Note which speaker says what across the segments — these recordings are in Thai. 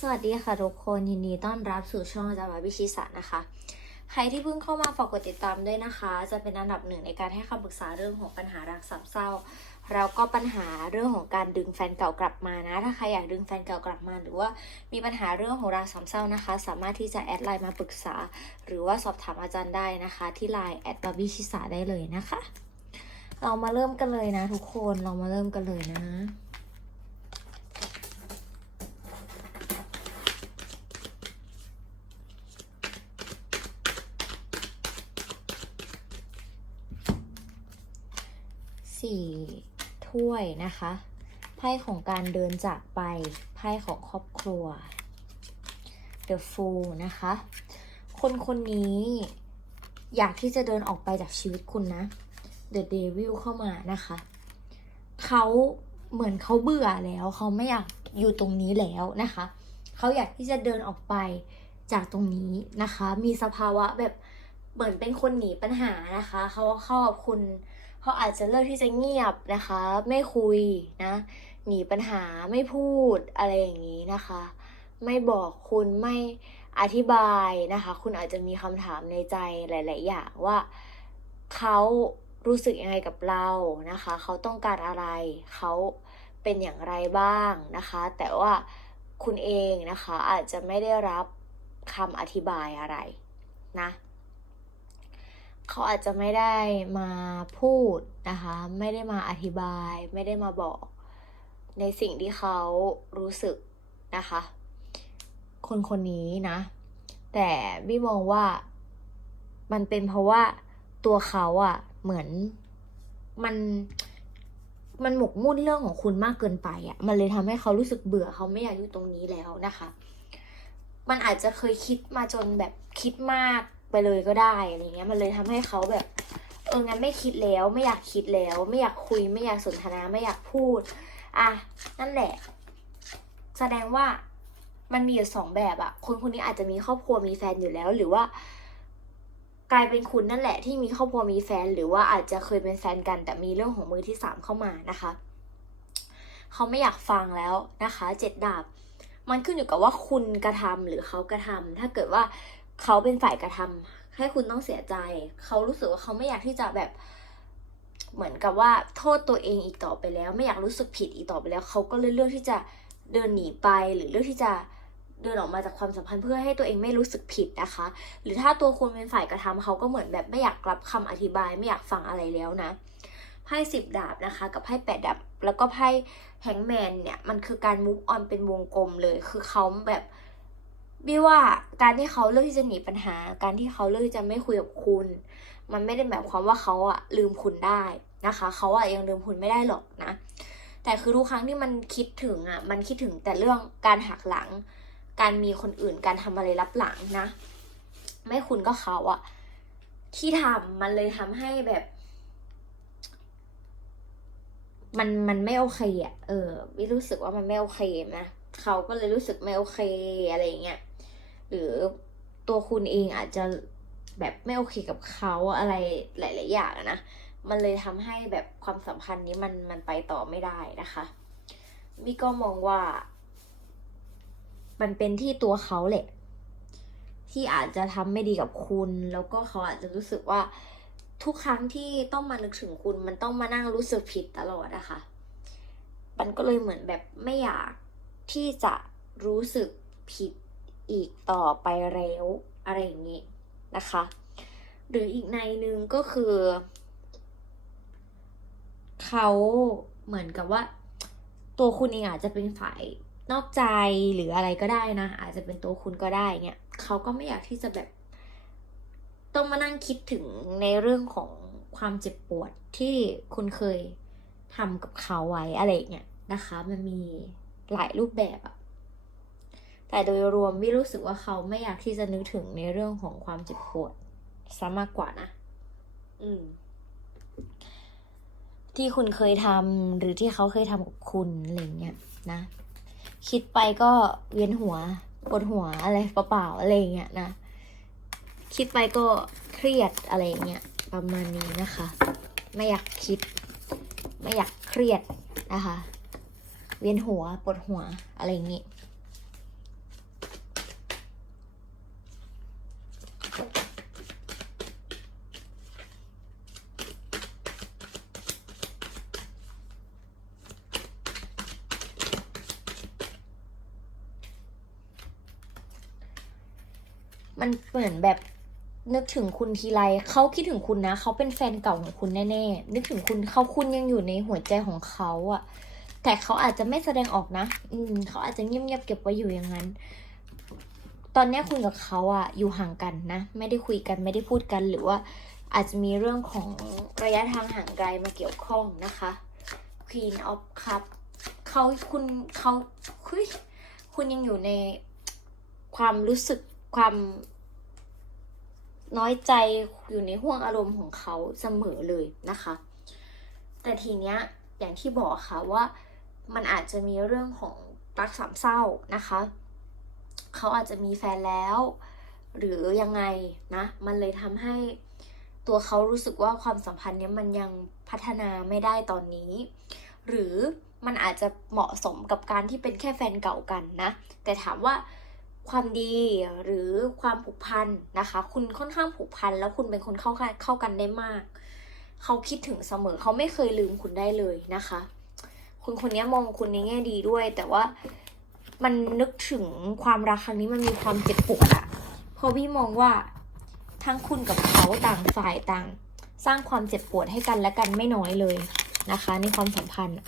Speaker 1: สวัสดีค่ะทุกคนยินดีต้อนรับสู่ช่องอาจารย์วาวิชิสะนะคะ ใครที่เพิ่งเข้ามาฝากกดติดตามด้วยนะคะ จะเป็นอันดับหนึ่งในการให้คำปรึกษาเรื่องของปัญหารักสามเศร้าแล้วก็ปัญหาเรื่องของการดึงแฟนเก่ากลับมานะ ถ้าใครอยากดึงแฟนเก่ากลับมา หรือว่ามีปัญหาเรื่องของรักสามเศร้านะคะ สามารถที่จะแอดไลน์มาปรึกษา หรือว่าสอบถามอาจารย์ได้นะคะ ที่ไลน์แอดวาวิชิสะได้เลยนะคะ เรามาเริ่มกันเลยนะทุกคนเรามาเริ่มกันเลยนะ สี่ถ้วยนะคะ ไพ่ของการเดินจากไป ไพ่ของครอบครัว The Fool นะคะ คนคนนี้อยากที่จะเดินออกไปจากชีวิตคุณนะ The Devil เข้ามานะคะ เขาเหมือนเขาเบื่อแล้ว เขาไม่อยากอยู่ตรงนี้แล้วนะคะ เขาอยากที่จะเดินออกไปจากตรงนี้นะคะ มีสภาวะแบบเหมือนเป็นคนหนีปัญหานะคะ เขาเข้ากับคุณ เขาอาจจะเลือกที่จะเงียบนะคะ ไม่คุยนะ หนีปัญหาไม่พูดอะไรอย่างนี้นะคะ ไม่บอกคุณไม่อธิบายนะคะ คุณอาจจะมีคำถามในใจหลาย ๆ อย่างว่าเขารู้สึกยังไงกับเรานะคะ เขาต้องการอะไร เขาเป็นอย่างไรบ้างนะคะ แต่ว่าคุณเองนะคะอาจจะไม่ได้รับคำอธิบายอะไรนะ เขาอาจจะไม่ได้มาพูดนะคะ ไม่ได้มาอธิบาย ไม่ได้มาบอกในสิ่งที่เขารู้สึกนะคะ คนคนนี้นะ แต่บี้มองว่ามันเป็นเพราะว่าตัวเขาอะ่ะเหมือนมันมันหมกมุ่นเรื่องของคุณมากเกินไปอะ่ะ มันเลยทำให้เขารู้สึกเบื่อเขาไม่อยากอยู่ตรงนี้แล้วนะคะ มันอาจจะเคยคิดมาจนแบบคิดมาก ไปเลยก็ได้อะไรเงี้ยมันเลยทำให้เขาแบบ เอองั้นไม่คิดแล้ว ไม่อยากคิดแล้ว ไม่อยากคุยไม่อยากสนทนาไม่อยากพูด อะนั่นแหละ แสดงว่ามันมีอยู่สองแบบอะคนคนนี้อาจจะมีครอบครัวมีแฟนอยู่แล้ว หรือว่า กลายเป็นคุณนั่นแหละ ที่มีครอบครัวมีแฟน หรือว่าอาจจะเคยเป็นแฟนกัน แต่มีเรื่องของมือที่สามเข้ามานะคะเขาไม่อยากฟังแล้วนะคะเจ็ดดาบ มันขึ้นอยู่กับว่าคุณกระทำหรือเขากระทำถ้าเกิดว่า เขาเป็นฝ่ายกระทำให้คุณต้องเสียใจ เขารู้สึกว่าเขาไม่อยากที่จะแบบเหมือนกับว่าโทษตัวเองอีกต่อไปแล้ว ไม่อยากรู้สึกผิดอีกต่อไปแล้ว เขาก็เลยเลือกที่จะเดินหนีไปหรือเลือกที่จะเดินออกมาจากความสัมพันธ์เพื่อให้ตัวเองไม่รู้สึกผิดนะคะ หรือถ้าตัวคุณเป็นฝ่ายกระทำเขาก็เหมือนแบบไม่อยากรับคำอธิบาย ไม่อยากฟังอะไรแล้วนะไพ่สิบดาบนะคะ กับไพ่แปดดาบแล้วก็ไพ่แฮงแมนเนี่ยมันคือการมูฟออนเป็นวงกลมเลย คือเขาแบบ บี้ว่าการที่เขาเลือกที่จะหนีปัญหา การที่เขาเลือกที่จะไม่คุยกับคุณ มันไม่ได้หมายความว่าเขาอะลืมคุณได้นะคะ เขาอะยังลืมคุณไม่ได้หรอกนะ แต่คือทุกครั้งที่มันคิดถึงอะมันคิดถึงแต่เรื่องการหักหลัง การมีคนอื่น การทำอะไรรับหลังนะ ไม่คุณก็เขาอะที่ทำมันเลยทำให้แบบ มันมันไม่โอเคอะเออวิรู้สึกว่ามันไม่โอเคนะเขาก็เลยรู้สึกไม่โอเคอะไรเงี้ย หรือตัวคุณเองอาจจะแบบไม่โอเคกับเขาอะไรหลาย ๆ อย่างนะ มันเลยทำให้แบบความสัมพันธ์นี้มันมันไปต่อไม่ได้นะคะมี่ก็มองว่า มันเป็นที่ตัวเขาแหละ ที่อาจจะทำไม่ดีกับคุณ แล้วก็เขาอาจจะรู้สึกว่าทุกครั้งที่ต้องมานึกถึงคุณ มันต้องมานั่งรู้สึกผิดตลอดอะคะ มันก็เลยเหมือนแบบไม่อยากที่จะรู้สึกผิด อีกต่อไปแล้วอะไรอย่างนี้นะคะ หรืออีกในหนึ่งก็คือ เขาเหมือนกับว่า ตัวคุณเองอาจจะเป็นฝ่ายนอกใจหรืออะไรก็ได้นะ อาจจะเป็นตัวคุณก็ได้เงี้ยเขาก็ไม่อยากที่จะแบบ ต้องมานั่งคิดถึงในเรื่องของความเจ็บปวดที่คุณเคยทำกับเขาไว้อะไรเงี้ยนะคะ มันมีหลายรูปแบบอะ แต่โดยรวมวิรู้สึกว่าเขาไม่อยากที่จะนึกถึงในเรื่องของความเจ็บปวดซะมากกว่านะ อืม ที่คุณเคยทำหรือที่เขาเคยทำกับคุณอะไรเงี้ยนะ คิดไปก็เวียนหัวปวดหัวอะไรเปล่าๆอะไรเงี้ยนะ คิดไปก็เครียดอะไรเงี้ยประมาณนี้นะคะ ไม่อยากคิด ไม่อยากเครียดนะคะ เวียนหัวปวดหัวอะไรอย่างงี้ มันเหมือนแบบนึกถึงคุณทีไรเขาคิดถึงคุณนะเขาเป็นแฟนเก่าของคุณแน่ๆ นึกถึงคุณเขาคุณยังอยู่ในหัวใจของเขาอะแต่เขาอาจจะไม่แสดงออกนะ อืมเขาอาจจะเงียบๆเก็บไว้อยู่อย่างนั้น ตอนนี้คุณกับเขาอะอยู่ห่างกันนะ ไม่ได้คุยกันไม่ได้พูดกันหรือว่าอาจจะมีเรื่องของระยะทางห่างไกลมาเกี่ยวข้องนะคะ Queen of Cup เขาคุณเขาคุยคุณยังอยู่ในความรู้สึก ความน้อยใจอยู่ในห่วงอารมณ์ของเขาเสมอเลยนะคะ แต่ทีเนี้ยอย่างที่บอกค่ะว่ามันอาจจะมีเรื่องของรักสามเศร้านะคะ เขาอาจจะมีแฟนแล้ว หรือยังไงนะ มันเลยทำให้ตัวเขารู้สึกว่าความสัมพันธ์เนี้ยมันยังพัฒนาไม่ได้ตอนนี้ หรือมันอาจจะเหมาะสมกับการที่เป็นแค่แฟนเก่ากันนะ แต่ถามว่า ความดีหรือความผูกพันนะคะ คุณค่อนข้างผูกพันแล้วคุณเป็นคนเข้าเข้ากันได้มาก เขาคิดถึงเสมอเขาไม่เคยลืมคุณได้เลยนะคะ คุณคนนี้มองคุณในแง่ดีด้วย แต่ว่ามันนึกถึงความรักครั้งนี้มันมีความเจ็บปวดอะเพราะพี่มองว่าทั้งคุณกับเขาต่างฝ่ายต่าง สร้างความเจ็บปวดให้กันและกันไม่น้อยเลยนะคะ ในความสัมพันธ์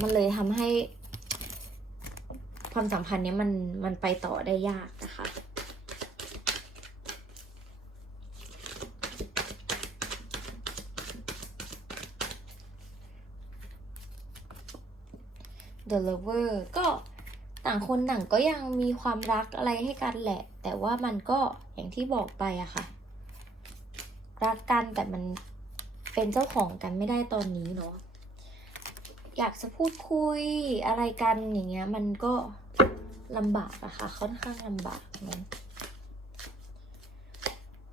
Speaker 1: มันเลยทำให้ ความสัมพันธ์เนี้ยมันมันไปต่อได้ยากนะคะ The Lover ก็ต่างคนต่างก็ยังมีความรักอะไรให้กันแหละ แต่ว่ามันก็อย่างที่บอกไปอะค่ะ รักกันแต่มันเป็นเจ้าของกันไม่ได้ตอนนี้เนาะอยากจะพูดคุยอะไรกันอย่างเงี้ย มันก็ ลำบากอะคะ ค่อนข้างลำบากเนาะ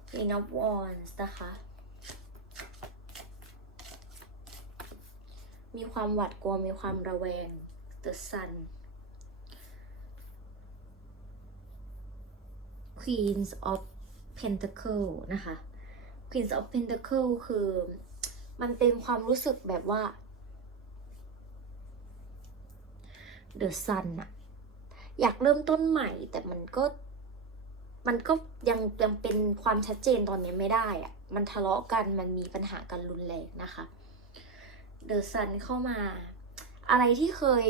Speaker 1: Queen of Wands นะคะ มีความหวาดกลัว มีความระแวง The Sun Queens of Pentacle นะคะ Queens of Pentacle คือ มันเป็นความรู้สึกแบบว่า The Sun อะ อยากเริ่มต้นใหม่ แต่มันก็ มันก็ยังยังเป็นความชัดเจนตอนนี้ไม่ได้อะมันทะเลาะกันมันมีปัญหากันรุนแรงนะคะเดอะซันเข้ามา อะไรที่เคย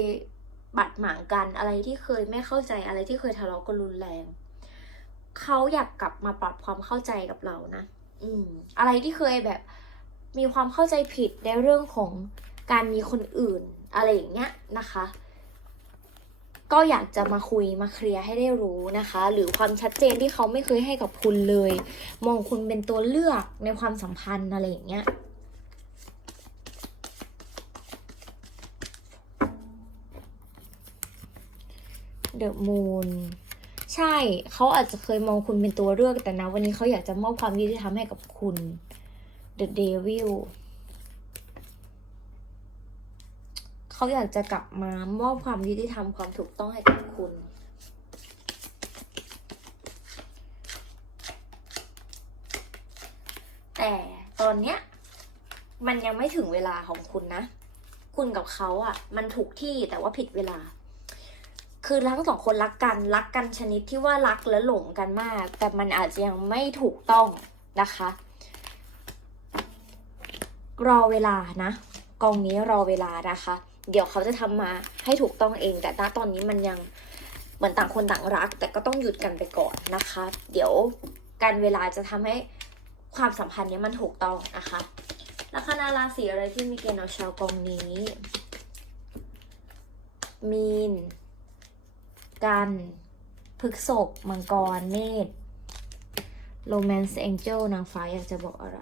Speaker 1: บาดหมางกัน อะไรที่เคยไม่เข้าใจอะไรที่เคยทะเลาะกันรุนแรงเขาอยากกลับมาปรับความเข้าใจกับเรานะ อืม อะไรที่เคยแบบมีความเข้าใจผิดในเรื่องของการมีคนอื่น อะไรอย่างเงี้ยนะคะ ก็อยากจะมาคุยมาเคลียร์ให้ได้รู้นะคะ หรือความชัดเจนที่เขาไม่เคยให้กับคุณเลย มองคุณเป็นตัวเลือกในความสัมพันธ์อะไรอย่างเงี้ยเดอะมูนใช่เขาอาจจะเคยมองคุณเป็นตัวเลือกแต่นะ วันนี้เขาอยากจะมอบความยุติธรรมให้กับคุณ The Devil เขาอยากจะกลับมามอบความยุติธรรมความถูกต้องให้กับคุณ แต่ตอนเนี้ยมันยังไม่ถึงเวลาของคุณนะ คุณกับเขาอะ่ะ มันถูกที่แต่ว่าผิดเวลา คือทั้งสองคนรักกันรักกันชนิดที่ว่ารักและหลงกันมาก แต่มันอาจจะยังไม่ถูกต้องนะคะ รอเวลานะกองนี้รอเวลานะคะ เดี๋ยวเขาจะทำมาให้ถูกต้องเอง แต่ณตอนนี้มันยังเหมือนต่างคนต่างรัก แต่ก็ต้องหยุดกันไปก่อนนะคะ เดี๋ยวการเวลาจะทำให้ความสัมพันธ์นี้มันถูกต้องนะคะลัคนาราศีอะไรที่มีเกณฑ์เอาชาวกองนี้ มีน กันพฤกษบมังกร เมษโรแมนต์แองเจลนางฟ้าอยากจะบอกอะไร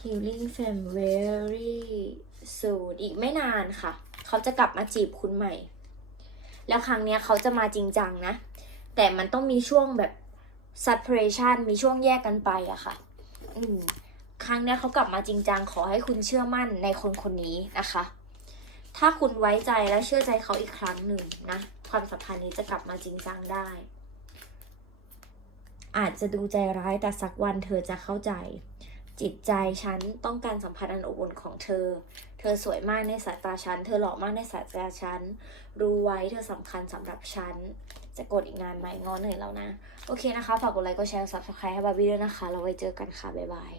Speaker 1: Healing Fam very soon อีกไม่นานค่ะ เขาจะกลับมาจีบคุณใหม่ แล้วครั้งเนี้ยเขาจะมาจริงจังนะ แต่มันต้องมีช่วงแบบ separation มีช่วงแยกกันไปอะค่ะ อืม ครั้งเนี้ยเขากลับมาจริงจัง ขอให้คุณเชื่อมั่นในคนคนนี้นะคะ ถ้าคุณไว้ใจและเชื่อใจเขาอีกครั้งหนึ่งนะ ความสัมพันธ์นี้จะกลับมาจริงจังได้ อาจจะดูใจร้ายแต่สักวันเธอจะเข้าใจ จิตใจฉันต้องการสัมผัสอันอบอุ่นของเธอ เธอสวยมากในสายตาฉัน เธอหล่อมากในสายตาฉัน รู้ไว้เธอสำคัญสำหรับฉัน จะกดอีกนานไหมงอนเหนื่อยแล้วนะ โอเคนะคะ ฝากกดไลค์ กดแชร์ subscribe ให้บาร์บี้ด้วยนะคะ เราไว้เจอกันค่ะ บ๊ายบาย